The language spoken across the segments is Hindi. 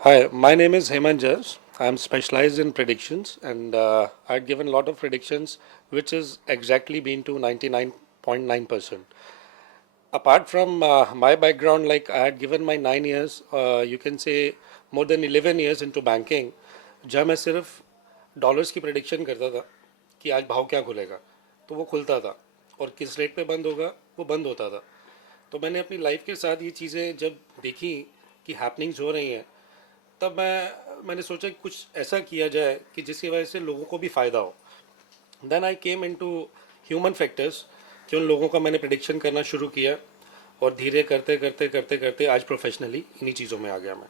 Hi, my name is Hemant Jas. I'm specialized in predictions, and I've given a lot of predictions, which is exactly been to 99.9%. Apart from my background, like I had given my 9 years, you can say more than 11 years into banking, जहाँ मैं सिर्फ डॉलर्स की प्रेडिक्शन करता था कि आज भाव क्या खुलेगा, तो वो खुलता था, और किस रेट पे बंद होगा वो बंद होता था। तो मैंने अपनी लाइफ के साथ ये चीज़ें जब देखी कि हैपनिंग्स हो रही हैं, तब मैंने सोचा कि कुछ ऐसा किया जाए कि जिसकी वजह से लोगों को भी फ़ायदा हो। Then I came into human factors, कि उन लोगों का मैंने प्रिडिक्शन करना शुरू किया, और धीरे करते करते करते करते आज प्रोफेशनली इन्हीं चीज़ों में आ गया मैं।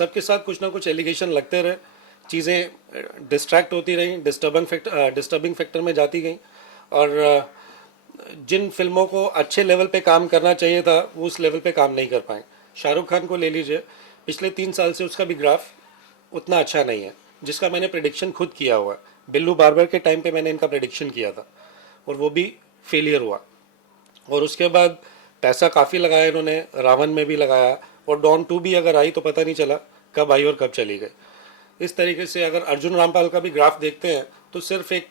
तब के साथ कुछ ना कुछ एलिगेशन लगते रहे, चीज़ें डिस्ट्रैक्ट होती रहीं, डिस्टर्बिंग फैक्टर में जाती गई, और जिन फिल्मों को अच्छे लेवल पे काम करना चाहिए था वो उस लेवल पे काम नहीं कर पाए। शाहरुख खान को ले लीजिए, पिछले 3 साल से उसका भी ग्राफ उतना अच्छा नहीं है जिसका मैंने प्रिडिक्शन खुद किया हुआ है। बिल्लू बार्बर के टाइम पे मैंने इनका प्रिडिक्शन किया था, और वो भी फेलियर हुआ। और उसके बाद पैसा काफ़ी लगाया इन्होंने, रावण में भी लगाया, और डॉन 2 भी अगर आई तो पता नहीं चला कब आई और कब चली गई। इस तरीके से अगर अर्जुन रामपाल का भी ग्राफ देखते हैं तो सिर्फ एक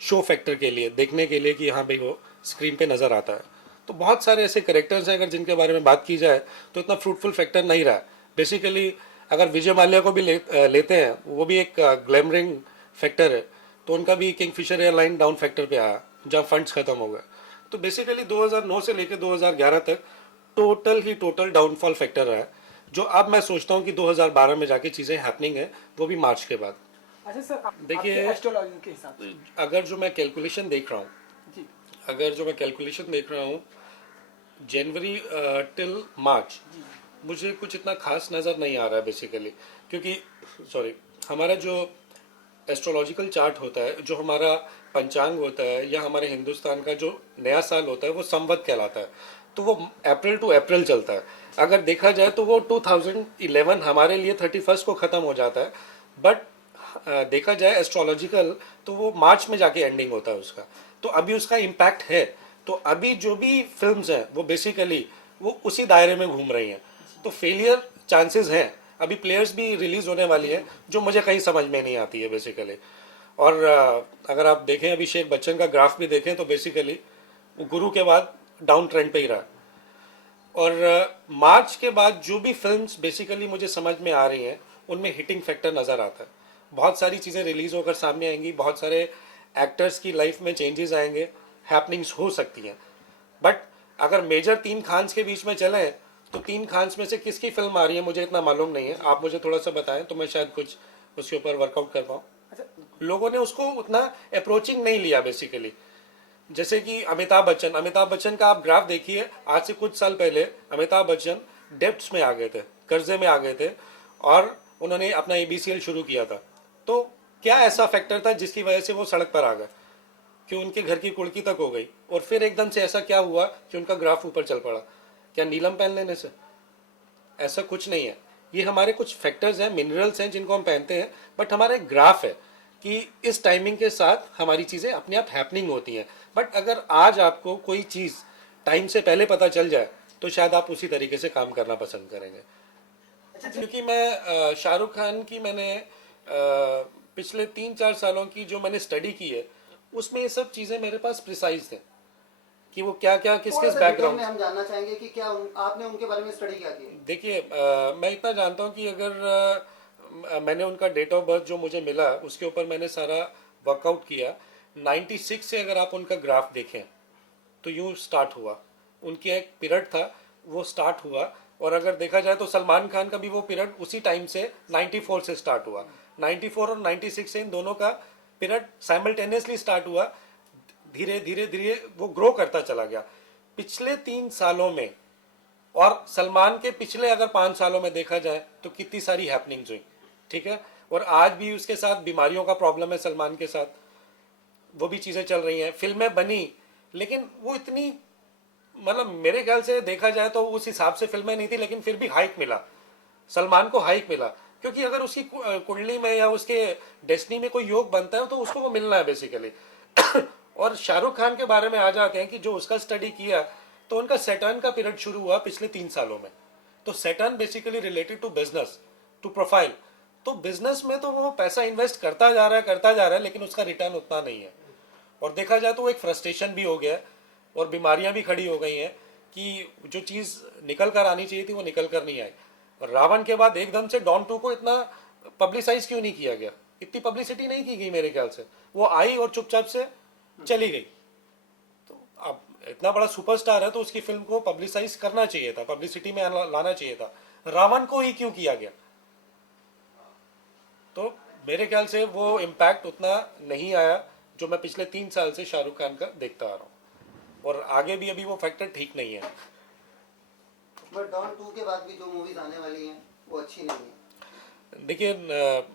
शो फैक्टर के लिए, देखने के लिए कि हाँ भाई वो स्क्रीन पे नज़र आता है। तो बहुत सारे ऐसे करेक्टर्स हैं अगर जिनके बारे में बात की जाए तो इतना फ्रूटफुल फैक्टर नहीं रहा। बेसिकली अगर विजय माल्या को भी लेते हैं, वो भी एक ग्लैमरिंग फैक्टर है, तो उनका भी किंगफिशर एयरलाइन डाउन फैक्टर पे आया जहाँ फंड्स खत्म हो गए। तो बेसिकली 2009 से लेकर 2011 तक टोटल डाउनफॉल फैक्टर रहा है, जो अब मैं सोचता हूँ कि 2012 में जाके चीज़ें हैपनिंग है, वो भी मार्च के बाद। अच्छा सर, देखिए, आपके एस्ट्रोलॉजी के हिसाब से अगर जो मैं कैलकुलेशन देख रहा हूँ, जी। अगर जो मैं कैलकुलेशन देख रहा हूँ जनवरी टिल मार्च, मुझे कुछ इतना खास नज़र नहीं आ रहा है बेसिकली। क्योंकि सॉरी, हमारा जो एस्ट्रोलॉजिकल चार्ट होता है, जो हमारा पंचांग होता है, या हमारे हिंदुस्तान का जो नया साल होता है वो संवत कहलाता है। तो वो अप्रैल टू अप्रैल चलता है। अगर देखा जाए तो वो 2011 हमारे लिए 31 को ख़त्म हो जाता है, बट देखा जाए एस्ट्रोलॉजिकल तो वो मार्च में जाके एंडिंग होता है उसका। तो अभी उसका इम्पैक्ट है। तो अभी जो भी फिल्म्स हैं वो बेसिकली वो उसी दायरे में घूम रही हैं। तो फेलियर चांसेस हैं। अभी प्लेयर्स भी रिलीज होने वाली है जो मुझे कहीं समझ में नहीं आती है बेसिकली। और अगर आप देखें अभिषेक बच्चन का ग्राफ भी देखें तो बेसिकली वो गुरु के बाद डाउन ट्रेंड पे ही रहा। और मार्च के बाद जो भी फिल्म्स बेसिकली मुझे समझ में आ रही हैं उनमें हिटिंग फैक्टर नज़र आता है। बहुत सारी चीज़ें रिलीज होकर सामने आएंगी, बहुत सारे एक्टर्स की लाइफ में चेंजेस आएंगे, हैपनिंग्स हो सकती हैं। बट अगर मेजर 3 खान्स के बीच में चले तो 3 खान्स में से किसकी फिल्म आ रही है मुझे इतना मालूम नहीं है। आप मुझे थोड़ा सा बताएं तो मैं शायद कुछ उसके ऊपर वर्कआउट कर पाऊँ। अच्छा। लोगों ने उसको उतना अप्रोचिंग नहीं लिया बेसिकली। जैसे कि अमिताभ बच्चन का आप ग्राफ देखिए, आज से कुछ साल पहले अमिताभ बच्चन डेब्ट्स में आ गए थे, कर्जे में आ गए थे, और उन्होंने अपना एबीसीएल शुरू किया था। तो क्या ऐसा फैक्टर था जिसकी वजह से वो सड़क पर आ गए, कि उनके घर की कुड़की तक हो गई, और फिर एकदम से ऐसा क्या हुआ कि उनका ग्राफ ऊपर चल पड़ा? क्या नीलम पहन लेने से? ऐसा कुछ नहीं है। ये हमारे कुछ फैक्टर्स हैं, मिनरल्स हैं जिनको हम पहनते हैं, बट हमारे ग्राफ है कि इस टाइमिंग के साथ हमारी चीज़ें अपने आप हैपनिंग होती हैं। बट अगर आज आपको कोई चीज़ टाइम से पहले पता चल जाए तो शायद आप उसी तरीके से काम करना पसंद करेंगे। क्योंकि मैं शाहरुख खान की मैंने पिछले 3-4 सालों की जो मैंने स्टडी की है उसमें ये सब चीज़ें मेरे पास प्रिसाइज थे कि वो क्या क्या किस थोड़ा किस सा डिटेल बैकग्राउंड। में हम जानना चाहेंगे कि क्या आपने उनके बारे में स्टडी क्या की है? देखिए, मैं इतना जानता हूँ कि अगर मैंने उनका डेट ऑफ बर्थ जो मुझे मिला उसके ऊपर मैंने सारा वर्कआउट किया। 96 से अगर आप उनका ग्राफ देखें तो यूँ स्टार्ट हुआ, उनकी एक पीरियड था वो स्टार्ट हुआ। और अगर देखा जाए तो सलमान खान का भी वो पीरियड उसी टाइम से 94 से स्टार्ट हुआ। 94 और 96 से इन दोनों का पीरियड साइमल्टेनियसली स्टार्ट हुआ। धीरे धीरे धीरे वो ग्रो करता चला गया पिछले 3 सालों में। और सलमान के पिछले अगर 5 सालों में देखा जाए तो कितनी सारी हैपनिंग्स हुई, ठीक है। और आज भी उसके साथ बीमारियों का प्रॉब्लम है सलमान के साथ, वो भी चीज़ें चल रही हैं, फिल्में बनी, लेकिन वो इतनी, मतलब मेरे ख्याल से देखा जाए तो उस हिसाब से फिल्में नहीं थी, लेकिन फिर भी हाइक मिला, सलमान को हाइक मिला। क्योंकि अगर उसकी कुंडली में या उसके डेस्टिनी में कोई योग बनता है तो उसको वो मिलना है बेसिकली। और शाहरुख खान के बारे में आ जाते हैं कि जो उसका स्टडी किया तो उनका सैटर्न का पीरियड शुरू हुआ पिछले 3 सालों में। तो Saturn basically related to business, to profile. तो बिजनेस में तो वो पैसा इन्वेस्ट करता जा रहा है, लेकिन उसका रिटर्न उतना नहीं है। और देखा जाए तो वो एक फ्रस्ट्रेशन भी हो गया है और बीमारियां भी खड़ी हो गई हैं कि जो चीज़ निकल कर आनी चाहिए थी वो निकल कर नहीं आई। और रावण के बाद एकदम से डॉन 2 को इतना पब्लिसाइज क्यों नहीं किया गया, इतनी पब्लिसिटी नहीं की गई मेरे ख्याल से। वो आई और चुपचाप से चली गई। तो अब इतना बड़ा सुपरस्टार है तो उसकी फिल्म को पब्लिसाइज करना चाहिए था, पब्लिसिटी में लाना चाहिए था। रावण को ही क्यों किया गया? तो मेरे ख्याल से वो इम्पैक्ट उतना नहीं आया जो मैं पिछले 3 साल से शाहरुख खान का देखता आ रहा हूँ, और आगे भी अभी वो फैक्टर ठीक नहीं है। बट डॉन 2 के बाद भी जो मूवीज आने वाली हैं वो अच्छी नहीं है। देखिए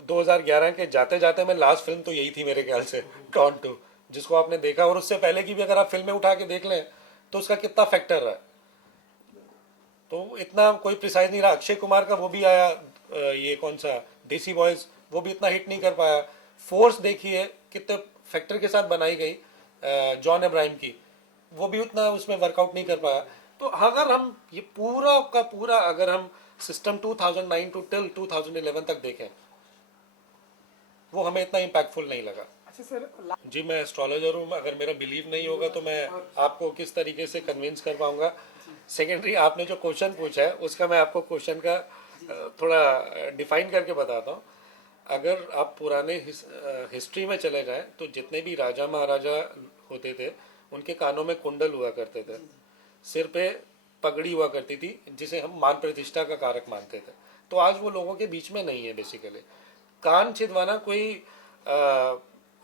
2011 के जाते जाते मैं लास्ट फिल्म तो यही थी मेरे ख्याल से, डॉन 2, जिसको आपने देखा। और उससे पहले की भी अगर आप फिल्में उठा के देख लें तो उसका कितना फैक्टर रहा है, तो इतना कोई प्रिसाइज नहीं रहा। अक्षय कुमार का वो भी आया, ये कौन सा देसी बॉयज, वो भी इतना हिट नहीं कर पाया। फोर्स देखिए कितने फैक्टर के साथ बनाई गई, जॉन अब्राहम की, वो भी उतना उसमें वर्कआउट नहीं कर पाया। तो अगर हम ये पूरा का पूरा अगर हम सिस्टम 2009 टू टिल 2011 तक देखें, वो हमें इतना इम्पैक्टफुल नहीं लगा। अच्छा सर, जी, मैं एस्ट्रोलॉजर हूँ, अगर मेरा बिलीव नहीं होगा तो मैं आपको किस तरीके से कन्विंस कर पाऊंगा। सेकेंडरी, आपने जो क्वेश्चन पूछा है उसका मैं आपको क्वेश्चन का थोड़ा डिफाइन करके बताता हूँ। अगर आप पुराने हिस्ट्री में चले जाएं तो जितने भी राजा महाराजा होते थे उनके कानों में कुंडल हुआ करते थे, सिर पे पगड़ी हुआ करती थी जिसे हम मान प्रतिष्ठा का कारक मानते थे। तो आज वो लोगों के बीच में नहीं है। बेसिकली कान छिदवाना कोई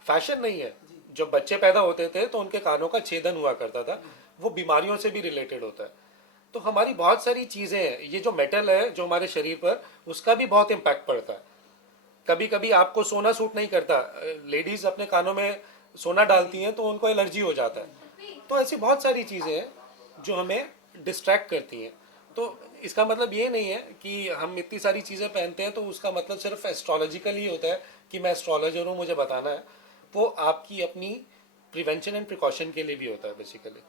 फैशन नहीं है। जब बच्चे पैदा होते थे तो उनके कानों का छेदन हुआ करता था, वो बीमारियों से भी रिलेटेड होता है। तो हमारी बहुत सारी चीज़ें हैं, ये जो मेटल है जो हमारे शरीर पर, उसका भी बहुत इम्पैक्ट पड़ता है। कभी कभी आपको सोना सूट नहीं करता, लेडीज अपने कानों में सोना डालती हैं तो उनको एलर्जी हो जाता है। तो ऐसी बहुत सारी चीज़ें हैं जो हमें डिस्ट्रैक्ट करती हैं। तो इसका मतलब ये नहीं है कि हम इतनी सारी चीज़ें पहनते हैं तो उसका मतलब सिर्फ एस्ट्रोलॉजिकल ही होता है कि मैं एस्ट्रोलॉजर हूँ, मुझे बताना है। वो आपकी अपनी प्रिवेंशन एंड प्रिकॉशन के लिए भी होता है बेसिकली।